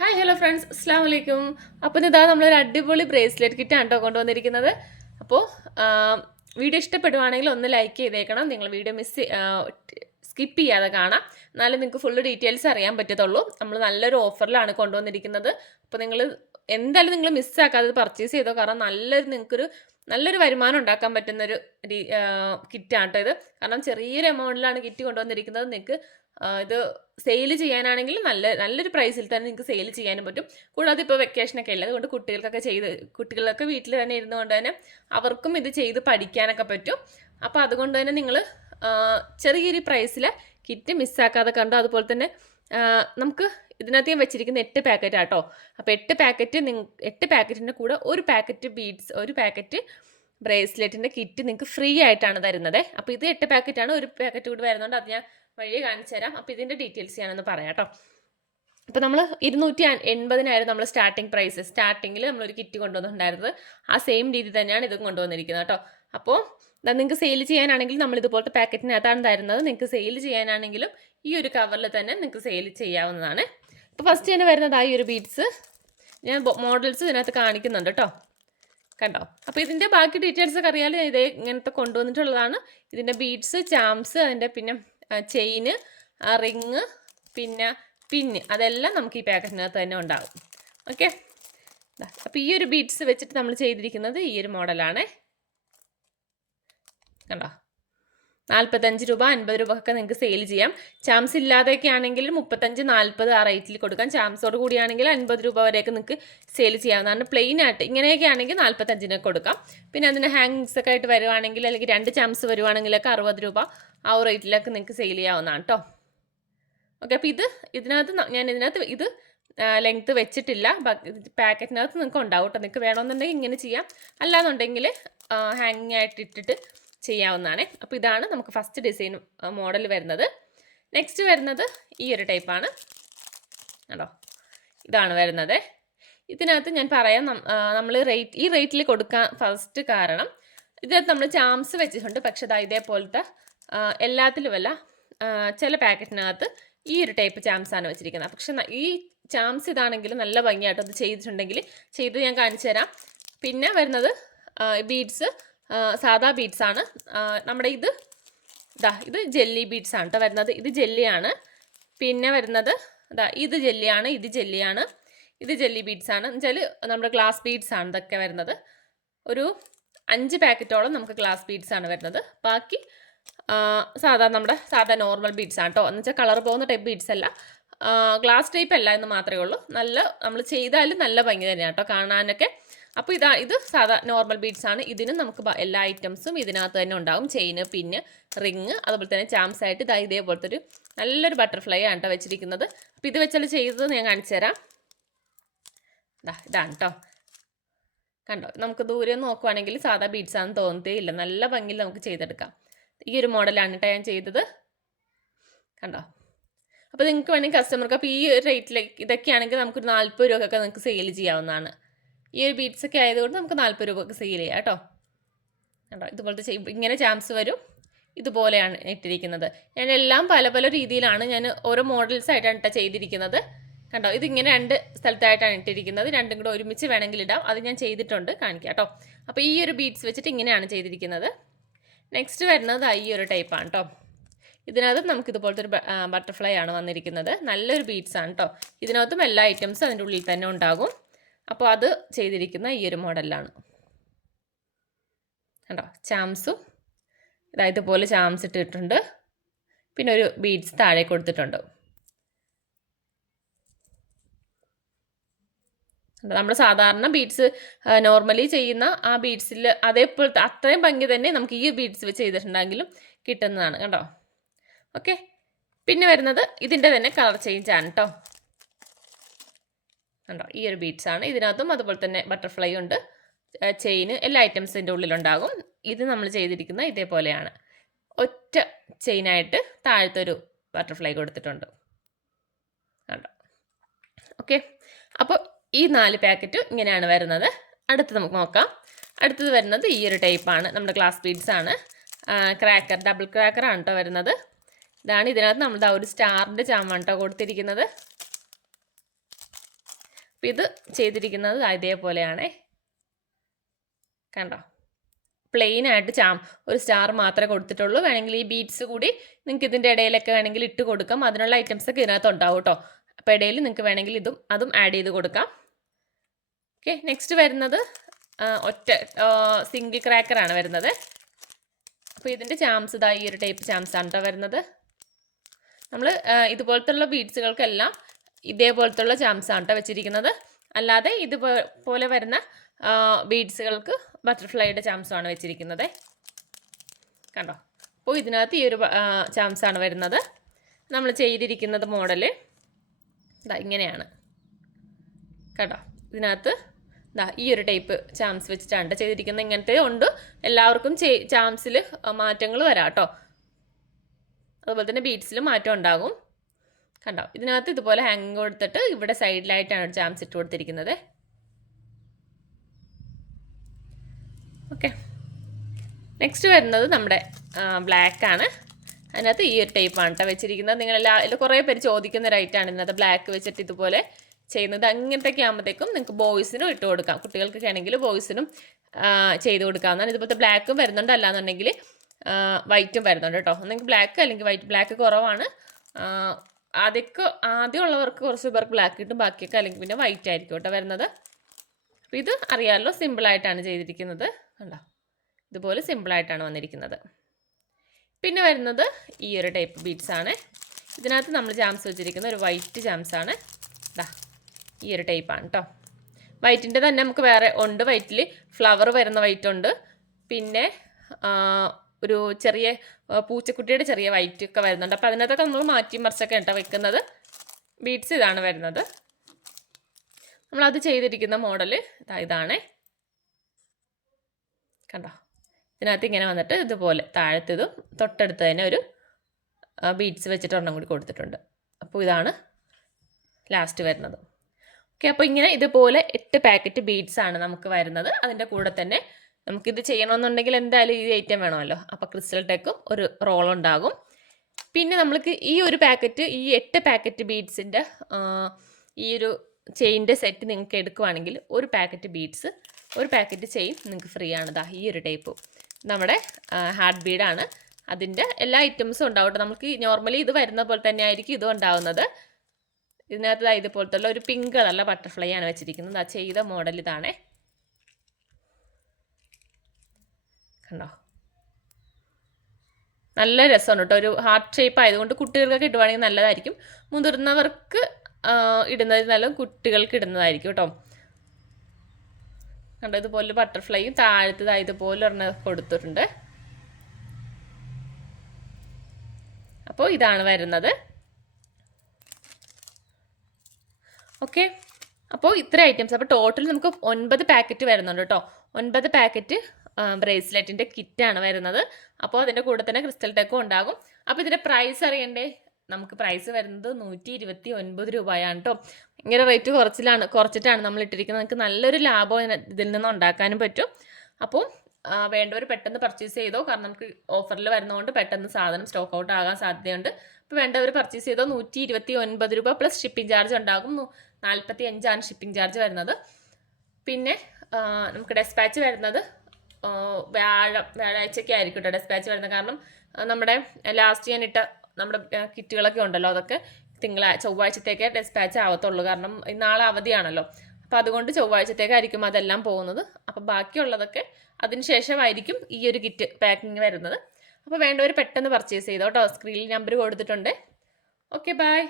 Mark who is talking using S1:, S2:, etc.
S1: Hi hello friends അസ്സാം വലൈക്കും അപ്പോൾ ഇതാ നമ്മളൊരു അടിപൊളി ബ്രേസ്ലെറ്റ് കിറ്റാണ് കേട്ടോ കൊണ്ടുവന്നിരിക്കുന്നത്. അപ്പോൾ വീഡിയോ ഇഷ്ടപ്പെടുവാണെങ്കിൽ ഒന്ന് ലൈക്ക് ചെയ്തേക്കണം. നിങ്ങൾ വീഡിയോ മിസ് സ്കിപ്പ് ചെയ്യാതെ കാണാം. എന്നാലും നിങ്ങൾക്ക് ഫുൾ ഡീറ്റെയിൽസ് അറിയാൻ പറ്റത്തുള്ളൂ. നമ്മൾ നല്ലൊരു ഓഫറിലാണ് കൊണ്ടുവന്നിരിക്കുന്നത്. അപ്പോൾ നിങ്ങൾ എന്തായാലും നിങ്ങൾ മിസ്സാക്കാതെ പർച്ചേസ് ചെയ്തോ. കാരണം നല്ലൊരു നിങ്ങൾക്കൊരു നല്ലൊരു വരുമാനം ഉണ്ടാക്കാൻ പറ്റുന്ന ഒരു കിറ്റാണ് കേട്ടോ ഇത്. കാരണം ചെറിയൊരു എമൗണ്ടിലാണ് കിറ്റ് കൊണ്ടുവന്നിരിക്കുന്നത്. നിങ്ങൾക്ക് ഇത് സെയിൽ ചെയ്യാനാണെങ്കിൽ നല്ല നല്ലൊരു പ്രൈസിൽ തന്നെ നിങ്ങൾക്ക് സെയിൽ ചെയ്യാനും പറ്റും. കൂടാതെ ഇപ്പോൾ വെക്കേഷനൊക്കെ ഇല്ല അതുകൊണ്ട് കുട്ടികൾക്കൊക്കെ ചെയ്ത് കുട്ടികളൊക്കെ വീട്ടിൽ തന്നെ ഇരുന്നുകൊണ്ട് തന്നെ അവർക്കും ഇത് ചെയ്ത് പഠിക്കാനൊക്കെ പറ്റും. അപ്പോൾ അതുകൊണ്ട് തന്നെ നിങ്ങൾ ചെറിയൊരു പ്രൈസിൽ കിറ്റ് മിസ്സാക്കാതെ കണ്ടു? അതുപോലെ തന്നെ നമുക്ക് ഇതിനകത്തേം വെച്ചിരിക്കുന്ന എട്ട് പാക്കറ്റ് ആട്ടോ. അപ്പോൾ എട്ട് പാക്കറ്റ് നിങ്ങൾ എട്ട് പാക്കറ്റിന്റെ കൂടെ ഒരു പാക്കറ്റ് ബീഡ്സ് ഒരു പാക്കറ്റ് ബ്രേസ്ലെറ്റിന്റെ കിറ്റ് നിങ്ങൾക്ക് ഫ്രീ ആയിട്ടാണ് തരുന്നത്. അപ്പോൾ ഇത് എട്ട് പാക്കറ്റാണ് ഒരു പാക്കറ്റ് കൂടി വരുന്നുണ്ട് അത് ഞാൻ വഴിയെ കാണിച്ചു തരാം. അപ്പോൾ ഇതിന്റെ ഡീറ്റെയിൽസ് ഞാനൊന്ന് പറയാം കേട്ടോ അപ്പോൾ നമ്മൾ ഇരുന്നൂറ്റി എൺപതിനായിരുന്നു നമ്മൾ സ്റ്റാർട്ടിംഗ് പ്രൈസ് സ്റ്റാർട്ടിങ്ങിൽ നമ്മളൊരു കിറ്റ് കൊണ്ടുവന്നിട്ടുണ്ടായിരുന്നത്. ആ സെയിം രീതി തന്നെയാണ് ഇതും കൊണ്ടുവന്നിരിക്കുന്നത് കേട്ടോ അപ്പോൾ നിങ്ങൾക്ക് സെയിൽ ചെയ്യാനാണെങ്കിൽ നമ്മൾ ഇതുപോലത്തെ പാക്കറ്റിനകത്താണ് തരുന്നത്. നിങ്ങൾക്ക് സെയിൽ ചെയ്യാനാണെങ്കിലും ഈ ഒരു കവറിൽ തന്നെ നിങ്ങൾക്ക് സെയിൽ ചെയ്യാവുന്നതാണ്. ഇപ്പോൾ ഫസ്റ്റ് തന്നെ വരുന്നത് ആ ഒരു ബീഡ്സ് ഞാൻ മോഡൽസ് ഇതിനകത്ത് കാണിക്കുന്നുണ്ട് കേട്ടോ കണ്ടോ? അപ്പോൾ ഇതിന്റെ ബാക്കി ഡീറ്റെയിൽസ് ഒക്കെ അറിയാൻ ഇതേ ഇങ്ങനത്തെ കൊണ്ടുവന്നിട്ടുള്ളതാണ്. ഇതിന്റെ ബീഡ്സ് ചാംസ് അതിന്റെ പിന്നെ ചെയിന് റിങ് പിന്നെ പിന്ന് അതെല്ലാം നമുക്ക് ഈ പാക്കറ്റിനകത്ത് തന്നെ ഉണ്ടാകും ഓക്കെ അപ്പോൾ ഈ ഒരു ബീഡ്സ് വെച്ചിട്ട് നമ്മൾ ചെയ്തിരിക്കുന്നത് ഈ ഒരു മോഡലാണ് കണ്ടോ? നാൽപ്പത്തഞ്ച് രൂപ അൻപത് രൂപ ഒക്കെ നിങ്ങൾക്ക് സെയിൽ ചെയ്യാം. ചാംസ് ഇല്ലാതെയൊക്കെ ആണെങ്കിൽ മുപ്പത്തഞ്ച് നാൽപ്പത് ആ റേറ്റിൽ കൊടുക്കാം. ചാംസോട് കൂടിയാണെങ്കിൽ അൻപത് രൂപ വരെയൊക്കെ നിങ്ങൾക്ക് സെയിൽ ചെയ്യാവുന്നതാണ്. പ്ലെയിൻ ആയിട്ട് ഇങ്ങനെയൊക്കെ ആണെങ്കിൽ നാൽപ്പത്തഞ്ചിന് കൊടുക്കാം. പിന്നെ അതിന് ഹാങ്സ് ഒക്കെ ആയിട്ട് വരുവാണെങ്കിൽ അല്ലെങ്കിൽ രണ്ട് ചാംസ് വരുവാണെങ്കിലൊക്കെ അറുപത് രൂപ ആ റേറ്റിലൊക്കെ നിങ്ങൾക്ക് സെയിൽ ചെയ്യാവുന്നതാണ് കേട്ടോ ഓക്കെ അപ്പോൾ ഇത് ഇതിനകത്ത് ഞാൻ ഇതിനകത്ത് ഇത് ലെങ്ത്ത് വെച്ചിട്ടില്ല. പാക്കറ്റിനകത്ത് നിങ്ങൾക്ക് ഉണ്ടാവും കേട്ടോ നിങ്ങൾക്ക് വേണമെന്നുണ്ടെങ്കിൽ ഇങ്ങനെ ചെയ്യാം. അല്ലാന്നുണ്ടെങ്കിൽ ഹാങ്ങിങ് ആയിട്ട് ഇട്ടിട്ട് ചെയ്യാവുന്നതാണ്. അപ്പോൾ ഇതാണ് നമുക്ക് ഫസ്റ്റ് ഡിസൈൻ മോഡൽ വരുന്നത്. നെക്സ്റ്റ് വരുന്നത് ഈ ഒരു ടൈപ്പാണ് കണ്ടോ? ഇതാണ് വരുന്നത്. ഇതിനകത്ത് ഞാൻ പറയാം നമ്മൾ റേറ്റ് ഈ റേറ്റിൽ കൊടുക്കാൻ ഫസ്റ്റ് കാരണം ഇതിനകത്ത് നമ്മൾ ചാംസ് വെച്ചിട്ടുണ്ട്. പക്ഷെ ദാ ഇതേപോലത്തെ എല്ലാത്തിലുമല്ല ചില പാക്കറ്റിനകത്ത് ഈ ഒരു ടൈപ്പ് ആണ് വെച്ചിരിക്കുന്നത്. പക്ഷെ ഈ ചാംസ് ഇതാണെങ്കിൽ നല്ല ഭംഗിയായിട്ട് അത് ചെയ്തിട്ടുണ്ടെങ്കിൽ ചെയ്ത് ഞാൻ കാണിച്ചു തരാം പിന്നെ വരുന്നത് ബീഡ്സ് സാധാ ബീഡ്സ് ആണ്. നമ്മുടെ ഇത് ഇതാ ഇത് ജെല്ലി ബീഡ്സ് ആണ് കേട്ടോ വരുന്നത്. ഇത് ജെല്ലിയാണ് പിന്നെ വരുന്നത് ഇതാ ഇത് ജെല്ലിയാണ് ഇത് ജെല്ലിയാണ് ഇത് ജെല്ലി ബീഡ്സ് ആണ്. എന്നുവെച്ചാൽ നമ്മുടെ ഗ്ലാസ് ബീഡ്സ് ആണ് ഇതൊക്കെ വരുന്നത്. ഒരു അഞ്ച് പാക്കറ്റോളം നമുക്ക് ഗ്ലാസ് ബീഡ്സ് ആണ് വരുന്നത്. ബാക്കി സാധാ നമ്മുടെ സാധാ നോർമൽ ബീഡ്സ് ആണ് കേട്ടോ എന്ന് വെച്ചാൽ കളർ പോകുന്ന ടൈപ്പ് ബീഡ്സ് അല്ല. ഗ്ലാസ് ടൈപ്പ് അല്ല എന്ന് മാത്രമേ ഉള്ളൂ. നല്ല നമ്മൾ ചെയ്താലും നല്ല ഭംഗി തന്നെയാണ് കേട്ടോ കാണാനൊക്കെ. അപ്പോൾ ഇതാ ഇത് സാധാ നോർമൽ ബീഡ്സ് ആണ്. ഇതിനും നമുക്ക് എല്ലാ ഐറ്റംസും ഇതിനകത്ത് തന്നെ ഉണ്ടാകും ചെയിന് പിന്നെ റിങ് അതുപോലെ തന്നെ ചാംസ് ആയിട്ട് ഇതാ ഇതേപോലത്തെ ഒരു നല്ലൊരു ബട്ടർഫ്ലൈ ആണ് കേട്ടോ വെച്ചിരിക്കുന്നത്. അപ്പോൾ ഇത് വെച്ചാൽ ചെയ്തത് ഞാൻ കാണിച്ചു തരാം. ഇതാണ് കേട്ടോ കണ്ടോ നമുക്ക് ദൂരെ നോക്കുവാണെങ്കിൽ സാധാ ബീഡ്സ് ആണെന്ന് തോന്നത്തേ ഇല്ല. നല്ല ഭംഗിയിൽ നമുക്ക് ചെയ്തെടുക്കാം. ഈ ഒരു മോഡലാണ് കേട്ടോ ഞാൻ ചെയ്തത്. കണ്ടോ? അപ്പോൾ നിങ്ങൾക്ക് വേണമെങ്കിൽ കസ്റ്റമർക്ക് അപ്പോൾ ഈ ഒരു റേറ്റിലേക്ക് ഇതൊക്കെയാണെങ്കിൽ നമുക്കൊരു നാൽപ്പത് രൂപക്കൊക്കെ നിങ്ങൾക്ക് സെയിൽ ചെയ്യാവുന്നതാണ്. ഈ ഒരു ബീഡ്സ് ഒക്കെ ആയതുകൊണ്ട് നമുക്ക് നാൽപ്പത് രൂപക്ക് സെയിൽ ചെയ്യാം കേട്ടോ. കേട്ടോ ഇതുപോലത്തെ ഇങ്ങനെ ചാംസ് വരും. ഇതുപോലെയാണ് ഇട്ടിരിക്കുന്നത്. ഞാൻ എല്ലാം പല പല രീതിയിലാണ് ഞാൻ ഓരോ മോഡൽസ് ആയിട്ടാണ് കേട്ടോ ചെയ്തിരിക്കുന്നത്. കണ്ടോ? ഇതിങ്ങനെ രണ്ട് സ്ഥലത്തായിട്ടാണ് ഇട്ടിരിക്കുന്നത്. രണ്ടും കൂടെ ഒരുമിച്ച് വേണമെങ്കിൽ ഇടാം. അത് ഞാൻ ചെയ്തിട്ടുണ്ട്. കാണിക്കാം കേട്ടോ. അപ്പോൾ ഈ ഒരു ബീഡ്സ് വെച്ചിട്ട് ഇങ്ങനെയാണ് ചെയ്തിരിക്കുന്നത്. നെക്സ്റ്റ് വരുന്നത് ഈ ഒരു ടൈപ്പാണ് കേട്ടോ ഇതിനകത്ത് നമുക്ക് ഇതുപോലത്തെ ഒരു ബട്ടർഫ്ലൈ ആണ് വന്നിരിക്കുന്നത്. നല്ലൊരു ബീഡ്സ് ആണ് കേട്ടോ ഇതിനകത്തും എല്ലാ ഐറ്റംസും അതിന്റെ ഉള്ളിൽ തന്നെ ഉണ്ടാകും. അപ്പോൾ അത് ചെയ്തിരിക്കുന്ന ഈ ഒരു മോഡലിലാണ്. കണ്ടോ? ചാംസും ഇതാ ഇതുപോലെ ചാംസ് ഇട്ടിട്ടുണ്ട്. പിന്നെ ഒരു ബീഡ്സ് താഴെ കൊടുത്തിട്ടുണ്ട്. നമ്മൾ സാധാരണ ബീഡ്സ് നോർമലി ചെയ്യുന്ന ആ ബീഡ്സിൽ അതേപോലത്തെ അത്രയും ഭംഗി തന്നെ നമുക്ക് ഈ ബീഡ്സ് വെച്ച് ചെയ്തിട്ടുണ്ടെങ്കിലും കിട്ടുന്നതാണ്. കണ്ടോ? ഓക്കെ. പിന്നെ വരുന്നത് ഇതിന്റെ തന്നെ കളർ ചേഞ്ച് ആണ് കേട്ടോ കണ്ടോ? ഈ ഒരു ബീഡ്സ് ആണ്. ഇതിനകത്തും അതുപോലെ തന്നെ ബട്ടർഫ്ലൈ ഉണ്ട്. ചെയിന് എല്ലാ ഐറ്റംസിന്റെ ഉള്ളിലുണ്ടാകും. ഇത് നമ്മൾ ചെയ്തിരിക്കുന്ന ഇതേപോലെയാണ്. ഒറ്റ ചെയിനായിട്ട് താഴത്തൊരു ബട്ടർഫ്ലൈ കൊടുത്തിട്ടുണ്ട്. കണ്ടോ? ഓക്കെ അപ്പോൾ ഈ നാല് പാക്കറ്റ് ഇങ്ങനെയാണ് വരുന്നത്. അടുത്ത് നമുക്ക് നോക്കാം. അടുത്തത് വരുന്നത് ഈ ഒരു ടൈപ്പാണ് നമ്മുടെ ഗ്ലാസ് ബീഡ്സ് ആണ്. ക്രാക്കർ ഡബിൾ ക്രാക്കറാണ് കേട്ടോ വരുന്നത്. ഇതാണ് ഇതിനകത്ത് നമ്മൾ ഒരു സ്റ്റാറിന്റെ ചാമാണ് കേട്ടോ കൊടുത്തിരിക്കുന്നത്. അപ്പം ഇത് ചെയ്തിരിക്കുന്നത് ഇതേപോലെയാണേ. കണ്ടോ? പ്ലെയിൻ ആയിട്ട് ചാം ഒരു സ്റ്റാർ മാത്രമേ കൊടുത്തിട്ടുള്ളൂ. വേണമെങ്കിൽ ഈ ബീറ്റ്സ് കൂടി നിങ്ങൾക്ക് ഇതിന്റെ ഇടയിലൊക്കെ വേണമെങ്കിൽ ഇട്ട് കൊടുക്കാം. അതിനുള്ള ഐറ്റംസ് ഒക്കെ ഇതിനകത്ത് ഉണ്ടാവും കേട്ടോ. അപ്പോൾ ഇടയിൽ നിങ്ങൾക്ക് വേണമെങ്കിൽ ഇതും അതും ആഡ് ചെയ്ത് കൊടുക്കാം. ഓക്കെ നെക്സ്റ്റ് വരുന്നത് ഒറ്റ സിംഗിൾ ക്രാക്കറാണ് വരുന്നത്. അപ്പോൾ ഇതിന്റെ ചാംസ് ഇതാ ഈ ഒരു ടൈപ്പ് ചാംസ് ആണ് കേട്ടോ വരുന്നത്. നമ്മൾ ഇതുപോലത്തുള്ള ബീഡ്സുകൾക്കെല്ലാം ഇതേപോലത്തുള്ള ആണ് കേട്ടോ വെച്ചിരിക്കുന്നത്. അല്ലാതെ ഇതുപോലെ വരുന്ന ബീഡ്സുകൾക്ക് ബട്ടർഫ്ലൈയുടെ ചാംസാണ് വെച്ചിരിക്കുന്നത്. കണ്ടോ? അപ്പോൾ ഇതിനകത്ത് ഈ ഒരു ചാംസാണ് വരുന്നത്. നമ്മൾ ചെയ്തിരിക്കുന്നത് മോഡൽ ഇതാ ഇങ്ങനെയാണ്. കേട്ടോ ഇതിനകത്ത് ഇതാ ഈ ഒരു ടൈപ്പ് ചാംസ് വെച്ചിട്ടാണ് ട്ടോ ചെയ്തിരിക്കുന്നത്. ഇങ്ങനത്തെ ഉണ്ട്. എല്ലാവർക്കും ചാംസിൽ മാറ്റങ്ങൾ വരാം കേട്ടോ അതുപോലെ തന്നെ ബീഡ്സിലും മാറ്റം ഉണ്ടാകും. കണ്ടോ? ഇതിനകത്ത് ഇതുപോലെ ഹാങ് കൊടുത്തിട്ട് ഇവിടെ സൈഡിലായിട്ടാണ് ജാംസ് ഇട്ട് കൊടുത്തിരിക്കുന്നത്. ഓക്കെ നെക്സ്റ്റ് വരുന്നത് നമ്മുടെ ബ്ലാക്ക് ആണ്. അതിനകത്ത് ഈ ഒരു ടൈപ്പാണ് കേട്ടോ വെച്ചിരിക്കുന്നത്. നിങ്ങളെല്ലാ അതിൽ കുറേ പേര് ചോദിക്കുന്ന റൈറ്റാണ് ഇതിനകത്ത് ബ്ലാക്ക് വെച്ചിട്ട് ഇതുപോലെ ചെയ്യുന്നത്. അങ്ങനത്തെയൊക്കെ ആകുമ്പോഴത്തേക്കും നിങ്ങൾക്ക് ബോയ്സിനും ഇട്ട് കൊടുക്കാം. കുട്ടികൾക്കൊക്കെ ആണെങ്കിൽ ബോയ്സിനും ചെയ്ത് കൊടുക്കാവുന്നതാണ്. ഇതുപോലത്തെ ബ്ലാക്കും വരുന്നുണ്ട് അല്ലാന്നുണ്ടെങ്കിൽ വൈറ്റും വരുന്നുണ്ട് കേട്ടോ നിങ്ങൾക്ക് ബ്ലാക്ക് അല്ലെങ്കിൽ വൈറ്റ് ബ്ലാക്ക് കുറവാണ്. ആദ്യമൊക്കെ ആദ്യമുള്ളവർക്ക് കുറച്ച് പേർക്ക് ബ്ലാക്ക് കിട്ടും ബാക്കിയൊക്കെ അല്ലെങ്കിൽ പിന്നെ വൈറ്റ് ആയിരിക്കും കേട്ടോ വരുന്നത്. അപ്പോൾ ഇത് അറിയാമല്ലോ സിമ്പിളായിട്ടാണ് ചെയ്തിരിക്കുന്നത്. കണ്ടോ? ഇതുപോലെ സിമ്പിളായിട്ടാണ് വന്നിരിക്കുന്നത്. പിന്നെ വരുന്നത് ഈ ഒരു ടൈപ്പ് ബീഡ്സ് ആണ്. ഇതിനകത്ത് നമ്മൾ ജാംസ് വെച്ചിരിക്കുന്ന ഒരു വൈറ്റ് ജാംസ് ആണ്. ദാ ഈ ഒരു ടൈപ്പാണ് കേട്ടോ വൈറ്റിന്റെ തന്നെ നമുക്ക് വേറെ ഉണ്ട്. വൈറ്റിൽ ഫ്ലവർ വരുന്ന വൈറ്റ് ഉണ്ട്. പിന്നെ ഒരു ചെറിയ പൂച്ചക്കുട്ടിയുടെ ചെറിയ വൈറ്റ് ഒക്കെ വരുന്നുണ്ട്. അപ്പോൾ അതിനകത്തൊക്കെ നമ്മൾ മാറ്റി മറിച്ചൊക്കെ ഇട്ട വെക്കുന്നത്. ബീഡ്സ് ഇതാണ് വരുന്നത്. നമ്മളത് ചെയ്തിരിക്കുന്ന മോഡൽ ഇതാ ഇതാണ്. കണ്ടോ? ഇതിനകത്ത് ഇങ്ങനെ വന്നിട്ട് ഇതുപോലെ താഴത്തേതും തൊട്ടടുത്ത് തന്നെ ഒരു ബീഡ്സ് വെച്ചിട്ട് ഒരെണ്ണം കൂടി കൊടുത്തിട്ടുണ്ട്. അപ്പോൾ ഇതാണ് ലാസ്റ്റ് വരുന്നത്. ഓക്കെ അപ്പോൾ ഇങ്ങനെ ഇതുപോലെ എട്ട് പാക്കറ്റ് ബീഡ്സ് ആണ് നമുക്ക് വരുന്നത്. അതിന്റെ കൂടെ തന്നെ നമുക്കിത് ചെയ്യണമെന്നുണ്ടെങ്കിൽ എന്തായാലും ഈ ഐറ്റം വേണമല്ലോ. അപ്പോൾ ക്രിസ്റ്റൽ ടെക്കും ഒരു റോൾ ഉണ്ടാകും. പിന്നെ നമ്മൾക്ക് ഈ ഒരു പാക്കറ്റ് ഈ എട്ട് പാക്കറ്റ് ബീഡ്സിന്റെ ഈ ഒരു ചെയിന്റെ സെറ്റ് നിങ്ങൾക്ക് എടുക്കുവാണെങ്കിൽ ഒരു പാക്കറ്റ് ബീഡ്സ് ഒരു പാക്കറ്റ് ചെയിൻ നിങ്ങൾക്ക് ഫ്രീ ആണ് ദാ ഈ ഒരു ടൈപ്പ് നമ്മുടെ ഹാർഡ് ബീഡാണ് അതിന്റെ എല്ലാ ഐറ്റംസും ഉണ്ടാവും നമുക്ക് നോർമലി ഇത് വരുന്ന പോലെ തന്നെ ആയിരിക്കും ഇതും ഉണ്ടാവുന്നത്. ഇതിനകത്ത് ഇതുപോലത്തെ ഒരു പിങ്ക് കളറിലെ ബട്ടർഫ്ലൈ ആണ് വെച്ചിരിക്കുന്നത്. ആ ചെയ്ത മോഡൽ ഇതാണേ. കണ്ടോ? നല്ല രസമാണ് കേട്ടോ. ഒരു ഹാർട്ട് ഷേപ്പ് ആയതുകൊണ്ട് കുട്ടികൾക്കൊക്കെ ഇടുവാണെങ്കിൽ നല്ലതായിരിക്കും. മുതിർന്നവർക്ക് നല്ല കുട്ടികൾക്ക് ഇടുന്നതായിരിക്കും കേട്ടോ. കണ്ടോ ഇതുപോലെ ബട്ടർഫ്ലൈയും താഴത്തതായ ഇതുപോലെ ഒരെണ്ണം കൊടുത്തിട്ടുണ്ട്. അപ്പോൾ ഇതാണ് വരുന്നത്. ഓക്കെ. അപ്പോൾ ഇത്ര ഐറ്റംസ്. അപ്പോൾ ടോട്ടൽ നമുക്ക് ഒൻപത് പാക്കറ്റ് വരുന്നുണ്ട് കേട്ടോ. ഒൻപത് പാക്കറ്റ് ബ്രേസ്ലെറ്റിന്റെ കിറ്റാണ് വരുന്നത്. അപ്പോൾ അതിന്റെ കൂടെ തന്നെ ക്രിസ്റ്റൽ ടെക്കും ഉണ്ടാകും. അപ്പോൾ ഇതിന്റെ പ്രൈസ് അറിയണ്ടേ? നമുക്ക് പ്രൈസ് വരുന്നത് നൂറ്റി ഇരുപത്തി ഒൻപത് രൂപയാണ് കേട്ടോ ഇങ്ങനെ റേറ്റ് കുറച്ചിലാണ് കുറച്ചിട്ടാണ് നമ്മൾ ഇട്ടിരിക്കുന്നത്. നമുക്ക് നല്ലൊരു ലാഭം ഇതിൽ നിന്ന് ഉണ്ടാക്കാനും പറ്റും. അപ്പോൾ വേണ്ടവർ പെട്ടെന്ന് പർച്ചേസ് ചെയ്തോ കാരണം നമുക്ക് ഓഫറിൽ വരുന്നതുകൊണ്ട് പെട്ടെന്ന് സാധനം സ്റ്റോക്ക് ഔട്ട് ആകാൻ സാധ്യതയുണ്ട്. അപ്പോൾ വേണ്ടവർ പർച്ചേസ് ചെയ്തോ നൂറ്റി ഇരുപത്തി ഒൻപത് രൂപ പ്ലസ് ഷിപ്പിംഗ് ചാർജ് ഉണ്ടാകും. നാൽപ്പത്തി അഞ്ചാണ് ഷിപ്പിംഗ് ചാർജ് വരുന്നത്. പിന്നെ നമുക്ക് ഡെസ്പാച്ച് വരുന്നത് വ്യാഴ വ്യാഴാഴ്ചയൊക്കെ ആയിരിക്കും കേട്ടോ ഡെസ്പാച്ച് വരുന്നത്. കാരണം നമ്മുടെ ലാസ്റ്റ് ഞാൻ ഇട്ട നമ്മുടെ കിറ്റുകളൊക്കെ ഉണ്ടല്ലോ അതൊക്കെ തിങ്കളാഴ്ച ചൊവ്വാഴ്ചത്തേക്ക് ഡെസ്പാച്ച് ആവത്തുള്ളൂ. കാരണം നാളെ അവധിയാണല്ലോ. അപ്പോൾ അതുകൊണ്ട് ചൊവ്വാഴ്ചത്തേക്കായിരിക്കും അതെല്ലാം പോകുന്നത്. അപ്പോൾ ബാക്കിയുള്ളതൊക്കെ അതിന് ശേഷമായിരിക്കും ഈ ഒരു കിറ്റ് പാക്കിങ് വരുന്നത്. അപ്പോൾ വേണ്ടവർ പെട്ടെന്ന് പർച്ചേസ് ചെയ്തോ കേട്ടോ. സ്ക്രീനിൽ നമ്പർ കൊടുത്തിട്ടുണ്ട്. Okay bye